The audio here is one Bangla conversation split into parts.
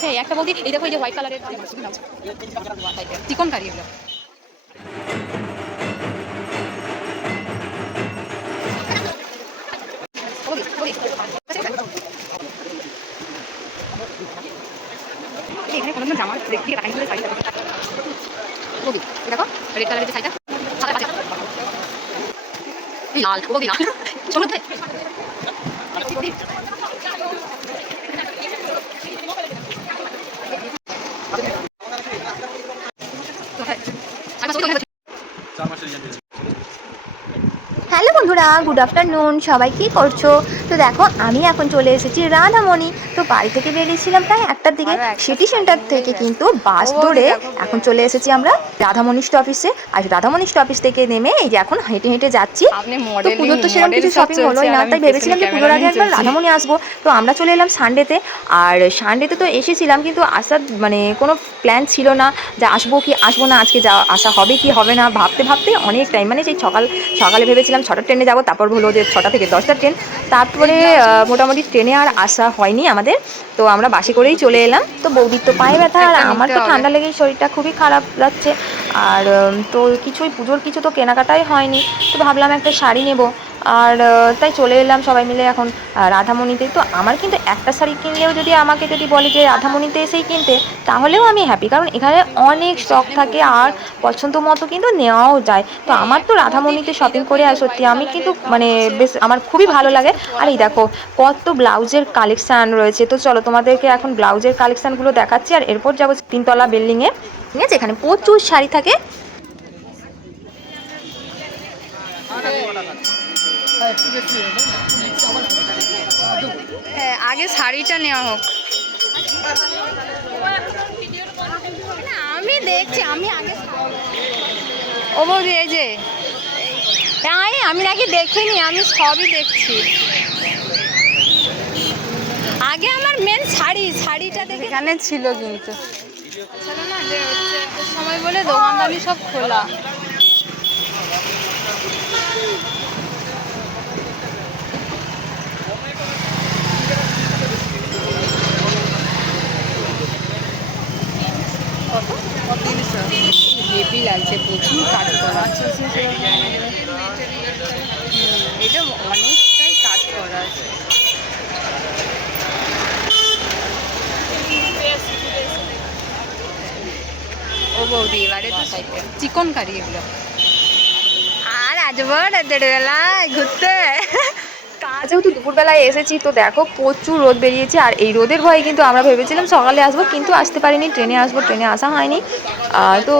হ্যাঁ একটা বলতে, এই দেখো এই যে হোয়াইট কালারের চিকন কারি এগুলো এখানে কোনো জামা দেখি রাইন করে শাড়ি। দেখো রেড কালারের যে শাড়িটা, সাদা এই লাল বলি লাল। চলো তো কোথায়? সাড়ে পাঁচশো টাকা হ্যালো বন্ধুরা গুড আফটারনুন সবাই কি করছ? তো দেখো আমি এখন চলে এসেছি রাধামণি। তো বাড়ি থেকে বেরিয়েছিলাম প্রায় একটার দিকে। সিটি সেন্টার থেকে কিন্তু বাস ধরে এখন চলে এসেছি আমরা রাধামণি স্টপেজে আর রাধামণি অফিস থেকে নেমে এই যে এখন হেঁটে হেঁটে যাচ্ছি। তো পুজোর তো সেরকম কিছু শপিং হলোই না তাই ভেবেছিলাম যে পুজোর আগে একবার রাধামণি আসব। তো আমরা চলে এলাম সানডেতে আর সানডেতে তো এসেছিলাম কিন্তু আসার মানে কোনো প্ল্যান ছিল না যে আসব কি আসব না আজকে যা আসা হবে কি হবে না ভাবতে ভাবতে অনেক টাইম মানে সেই সকাল সকালে ভেবেছিলাম ছটার ট্রেনে যাব তারপর হলো যে ছটা থেকে দশটা ট্রেন তারপরে মোটামুটি ট্রেনে আর আসা হয়নি। আমাদের তো আমরা বাসে করেই চলে এলাম। তো বৌদির তো পায়ে ব্যথা আর আমার তো ঠান্ডা লেগেই শরীরটা খুবই খারাপ যাচ্ছে আর তো কিছুই পুজোর কিছু তো কেনাকাটাই হয়নি, তো ভাবলাম একটা শাড়ি নেব। আর তাই চলে এলাম সবাই মিলে এখন রাধামণিতে। তো আমার কিন্তু একটা শাড়ি কিনলেও যদি আমাকে যদি বলে যে রাধামণিতে এসেই কিনতে, তাহলেও আমি হ্যাপি কারণ এখানে অনেক স্টক থাকে আর পছন্দ মতো কিন্তু নেওয়াও যায়। তো আমার তো রাধামণিতে শপিং করে আর সত্যি আমি কিন্তু মানে বেশ, আমার খুবই ভালো লাগে। আর এই দেখো, কত ব্লাউজের কালেকশান রয়েছে। তো চলো তোমাদেরকে এখন ব্লাউজের কালেকশানগুলো দেখাচ্ছি, আর এরপর যাব তিনতলা বিল্ডিংয়ে ঠিক আছে এখানে প্রচুর শাড়ি থাকে। হ্যাঁ আগে শাড়িটা নেওয়া হোক। আমি দেখছি আমি আগে ও বৌদি এই যে। তাই আমি নাকি দেখিনি আমি সবই দেখছি। আগে আমার মেন শাড়ি শাড়িটা দেখে এখানে ছিল কিন্তু। ছিল না যে হচ্ছে সময় বলে দোকানদারি সব খোলা। হেভি লাগছে প্রচুর কাজ করা হুম, এটা অনেকটাই কাজ করা আছে ও বৌদি এবারে তো চিকন কারি এগুলো আর আসব রাতের বেলায় ঘুরতে যেহেতু দুপুরবেলায় এসেছি তো দেখো প্রচুর রোদ বেরিয়েছে আর এই রোদের ভয়ে কিন্তু আমরা ভেবেছিলাম সকালে আসব কিন্তু আসতে পারিনি ট্রেনে আসব ট্রেনে আসা হয়নি তো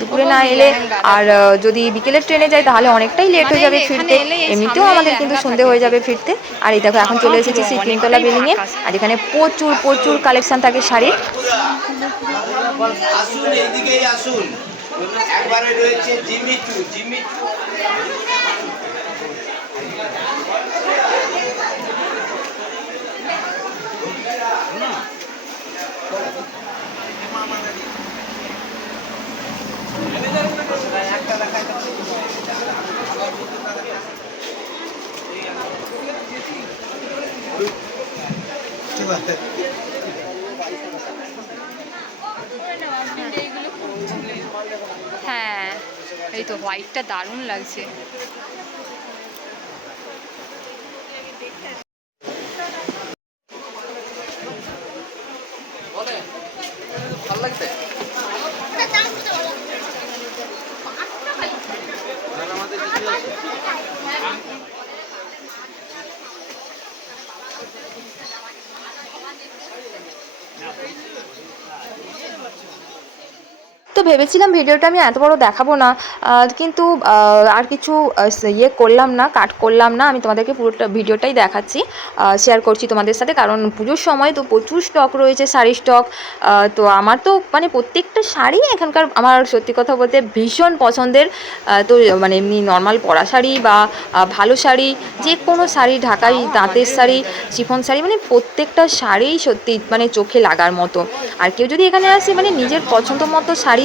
দুপুরে না এলে আর যদি বিকেলের ট্রেনে যাই তাহলে অনেকটাই লেট হয়ে যাবে ফিরতে এমনিতেও আমাদের কিন্তু সন্ধে হয়ে যাবে ফিরতে আর এই দেখো এখন চলে এসেছি সেই তিনতলা বিল্ডিংয়ে আর এখানে প্রচুর প্রচুর কালেকশন থাকে শাড়ির আসুন এইদিকেই আসুন। একবারে রয়েছে জিমিচু জিমিচু হ্যাঁ এই তো হোয়াইটটা দারুণ লাগছে। তো ভেবেছিলাম ভিডিওটা আমি এত বড় দেখাবো না কিন্তু আর কিছু ইয়ে করলাম না, কাট করলাম না, আমি তোমাদেরকে পুরোটা ভিডিওটাই দেখাচ্ছি শেয়ার করছি তোমাদের সাথে, কারণ পুজোর সময় তো প্রচুর স্টক রয়েছে, শাড়ির স্টক তো আমার তো মানে প্রত্যেকটা শাড়ি এখানকার আমার সত্যি কথা বলতে ভীষণ পছন্দের তো মানে এমনি নর্মাল পরা শাড়ি বা ভালো শাড়ি, যে কোনো শাড়ি, ঢাকাই তাঁতের শাড়ি চিফন শাড়ি মানে প্রত্যেকটা শাড়িই সত্যি মানে চোখে লাগার মতো। আর কেউ যদি এখানে আসে মানে নিজের পছন্দ মতো শাড়ি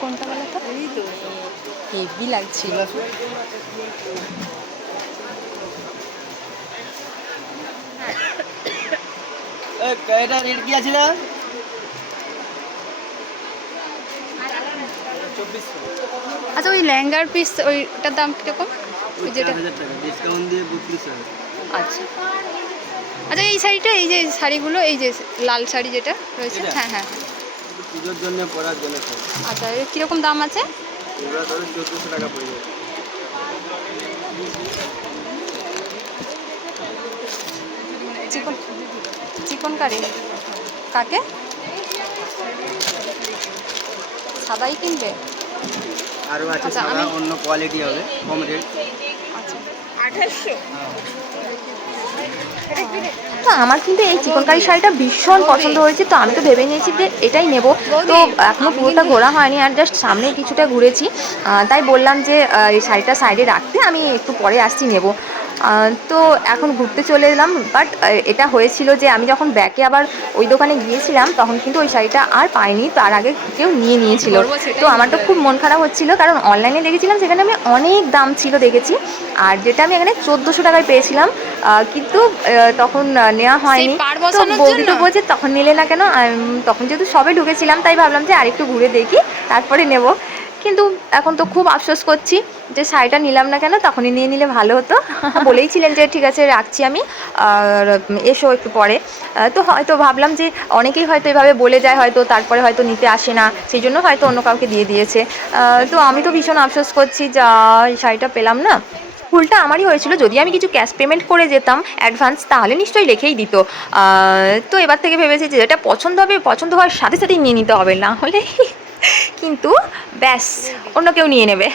কোনটা বলো তো? হেভি লাগছিল। এটা রেট কি আছে না আচ্ছা ওই লেহেঙ্গার পিস ওইটার দাম কীরকম? ওই যেটা ডিসকাউন্ট দিয়ে আচ্ছা। আচ্ছা এই শাড়িটা এই যে শাড়িগুলো এই যে লাল শাড়ি যেটা রয়েছে হ্যাঁ হ্যাঁ। পুজোর জন্য পরার জন্য আচ্ছা এর কীরকম দাম আছে? এগুলো ধরো চোদ্দোশো টাকা পড়ে যাবে। চিকন চিকন কারি কাকে? সাদাই কিনবে? আরও আছে আচ্ছা, সাদা অন্য কোয়ালিটি হবে কম রেট আচ্ছা। তো আমার কিন্তু এই চিকনকারি শাড়িটা ভীষণ পছন্দ হয়েছে, তো আমি তো ভেবে নিয়েছি যে এটাই নেব। তো এখনও পুরোটা ঘোরা হয়নি আর জাস্ট সামনে কিছুটা ঘুরেছি। তাই বললাম যে এই শাড়িটা সাইডে রাখতে আমি একটু পরে আসছি, নেব। তো এখন ঘুরতে চলে এলাম বাট এটা হয়েছিল যে আমি যখন ব্যাকে আবার ওই দোকানে গিয়েছিলাম তখন কিন্তু ওই শাড়িটা আর পাইনি তার আগে কেউ নিয়ে নিয়েছিল। তো আমার তো খুব মন খারাপ হচ্ছিল কারণ অনলাইনে দেখেছিলাম সেখানে আমি অনেক দাম ছিল দেখেছি আর যেটা আমি এখানে চোদ্দোশো টাকায় পেয়েছিলাম কিন্তু তখন নেওয়া হয়নি। তো বসানোর বৌদি তো বলছে তখন নিলে না কেন? আম, তখন যেহেতু সবে ঢুকেছিলাম তাই ভাবলাম যে আরেকটু ঘুরে দেখি তারপরে নেব। কিন্তু এখন তো খুব আফসোস করছি যে শাড়িটা নিলাম না কেন, তখনই নিয়ে নিলে ভালো হতো। বলেইছিলেন যে, ঠিক আছে, রাখছি আমি, আর এসো একটু পরে। তো হয়তো ভাবলাম যে, অনেকেই হয়তো এভাবে বলে যায়, হয়তো তারপরে হয়তো নিতে আসে না, সেই জন্য হয়তো অন্য কাউকে দিয়ে দিয়েছে। তো আমি তো ভীষণ আফসোস করছি, যা শাড়িটা পেলাম না। ভুলটা আমারই হয়েছিল, যদি আমি কিছু ক্যাশ পেমেন্ট করে যেতাম অ্যাডভান্স, তাহলে নিশ্চয়ই রেখেই দিত। তো এবার থেকে ভেবেছি যে, যেটা পছন্দ হবে, পছন্দ হওয়ার সাথে সাথেই নিয়ে নিতে হবে, না হলে কিন্তু ব্যাস অন্য কেউ নিয়ে নেবে।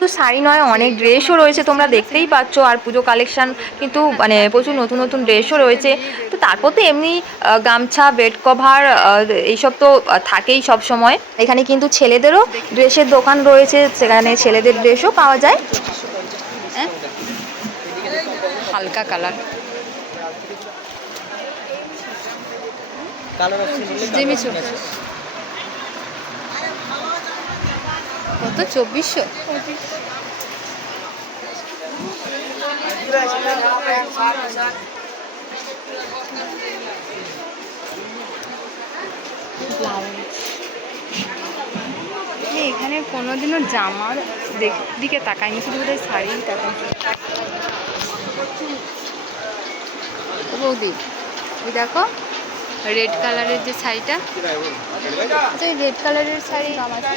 তো শাড়ি নয় অনেক ড্রেসও রয়েছে তোমরা দেখতেই পাচ্ছ আর পুজো কালেকশান কিন্তু মানে প্রচুর নতুন নতুন ড্রেসও রয়েছে। তো তারপর তো এমনি গামছা বেড কভার এইসব তো থাকেই সব সময়। এখানে কিন্তু ছেলেদেরও ড্রেসের দোকান রয়েছে সেখানে ছেলেদের ড্রেসও পাওয়া যায়। হ্যাঁ? হালকা কালার কালার কত চব্বিশশো। এখানে কোনোদিনও জামার দিকে তাকাইনি, শুধু বোধহয় শাড়ি তাকাই ও বৌদি ওই দেখো। রেড কালারের যে শাড়িটা। আচ্ছা রেড কালারের শাড়ি আছে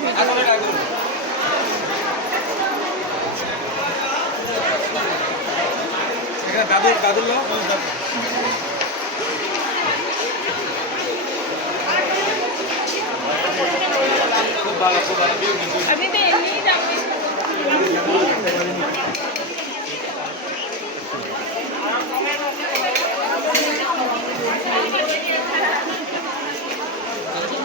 জানি না। সাদাটা পাশে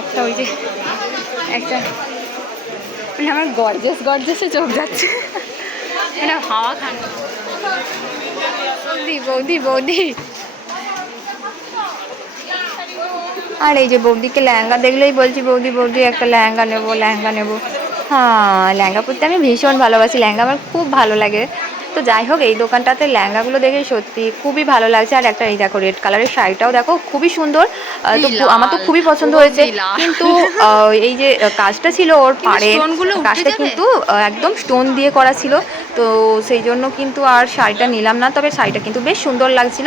একটা ওই যে একটা মানে আমার গর্জেস গর্জেসে চোখ যাচ্ছে। এটা হাওয়া খান। বৌদি বৌদি বৌদি। আর এই যে বৌদিকে লেহেঙ্গা দেখলেই বলছি, বৌদি বৌদি, একটা লেহেঙ্গা নেব লেহেঙ্গা নেব। হ্যাঁ লেহেঙ্গা পরতে আমি ভীষণ ভালোবাসি। লেহেঙ্গা আমার খুব ভালো লাগে। তো যাই হোক এই দোকানটাতে লেহেঙ্গাগুলো দেখে সত্যি খুবই ভালো লাগছে। আর একটা এই দেখো রেড কালারের শাড়িটাও দেখো খুবই সুন্দর। তো আমার তো খুবই পছন্দ হয়েছে। কিন্তু আহ, এই যে কাজটা ছিল ওর পাড়ে কাজটা কিন্তু একদম স্টোন দিয়ে করা ছিল। তো সেই জন্য কিন্তু আর শাড়িটা নিলাম না তবে শাড়িটা কিন্তু বেশ সুন্দর লাগছিল।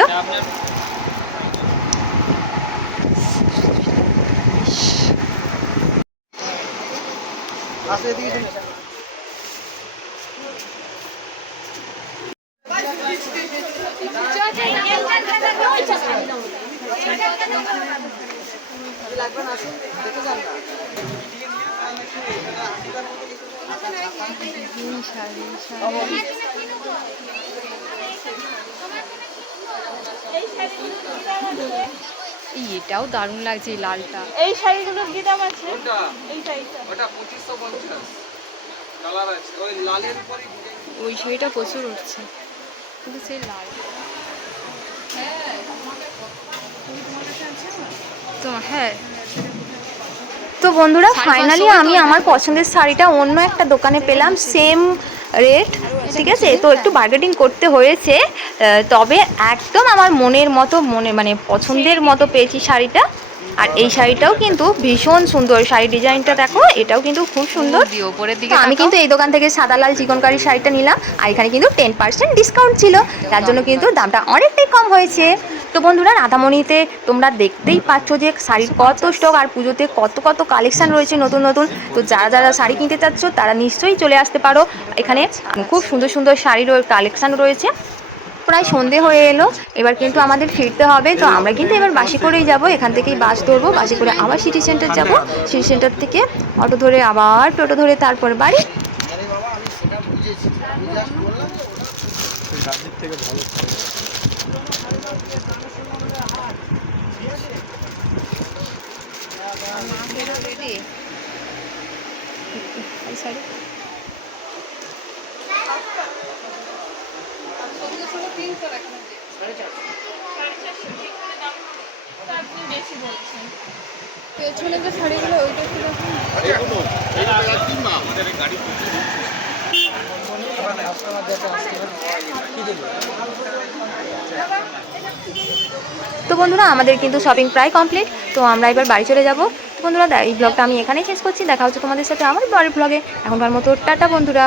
এই এটাও দারুণ লাগছে এই লালটা। এই শাড়িগুলোর কি দাম আছে? এই শাড়িটা। ওটা পঁচিশশো পঞ্চাশ। কালার আছে। ওই লালের ওই শাড়িটা প্রচুর উঠছে কিন্তু সেই লাল। তো হ্যাঁ। তো বন্ধুরা ফাইনালি আমি আমার পছন্দের শাড়িটা অন্য একটা দোকানে পেলাম সেম রেট ঠিক আছে? তো একটু বার্গেটিং করতে হয়েছে তবে একদম আমার মনের মতো মনে মানে পছন্দের মতো পেয়েছি শাড়িটা। আর এই শাড়িটাও কিন্তু ভীষণ সুন্দর শাড়ি ডিজাইনটা দেখো এটাও কিন্তু খুব সুন্দর। আমি কিন্তু এই দোকান থেকে সাদা লাল চিকনকারি শাড়িটা নিলাম আর এখানে কিন্তু টেন পার্সেন্ট ডিসকাউন্ট ছিল তার জন্য কিন্তু দামটা অনেকটাই কম হয়েছে। তো বন্ধুরা, রাধামণিতে তোমরা দেখতেই পাচ্ছ যে শাড়ির কত স্টক আর পুজোতে কত কত কালেকশন রয়েছে নতুন নতুন। তো যারা যারা শাড়ি কিনতে চাচ্ছ, তারা নিশ্চয়ই চলে আসতে পারো। এখানে খুব সুন্দর সুন্দর শাড়ির কালেকশন রয়েছে। প্রায় সন্ধে হয়ে এলো, এবার কিন্তু আমাদের ফিরতে হবে। তো আমরা কিন্তু এবার বাসে করেই যাব। এখান থেকেই বাস ধরবো। বাসে করে আবার সিটি সেন্টার যাব। সিটি সেন্টার থেকে অটো ধরে আবার টোটো ধরে তারপর বাড়ি। আরে বাবা রেডি পেছনে যে শাড়িগুলো ওইটা ছিল তো বন্ধুরা আমাদের কিন্তু শপিং প্রায় কমপ্লিট তো আমরা এবার বাড়ি চলে যাব। বন্ধুরা, এই ব্লগটা আমি এখানেই শেষ করছি। দেখা হচ্ছে তোমাদের সাথে আমার বাড়ির ব্লগে। এখনকার মতো টাটা বন্ধুরা।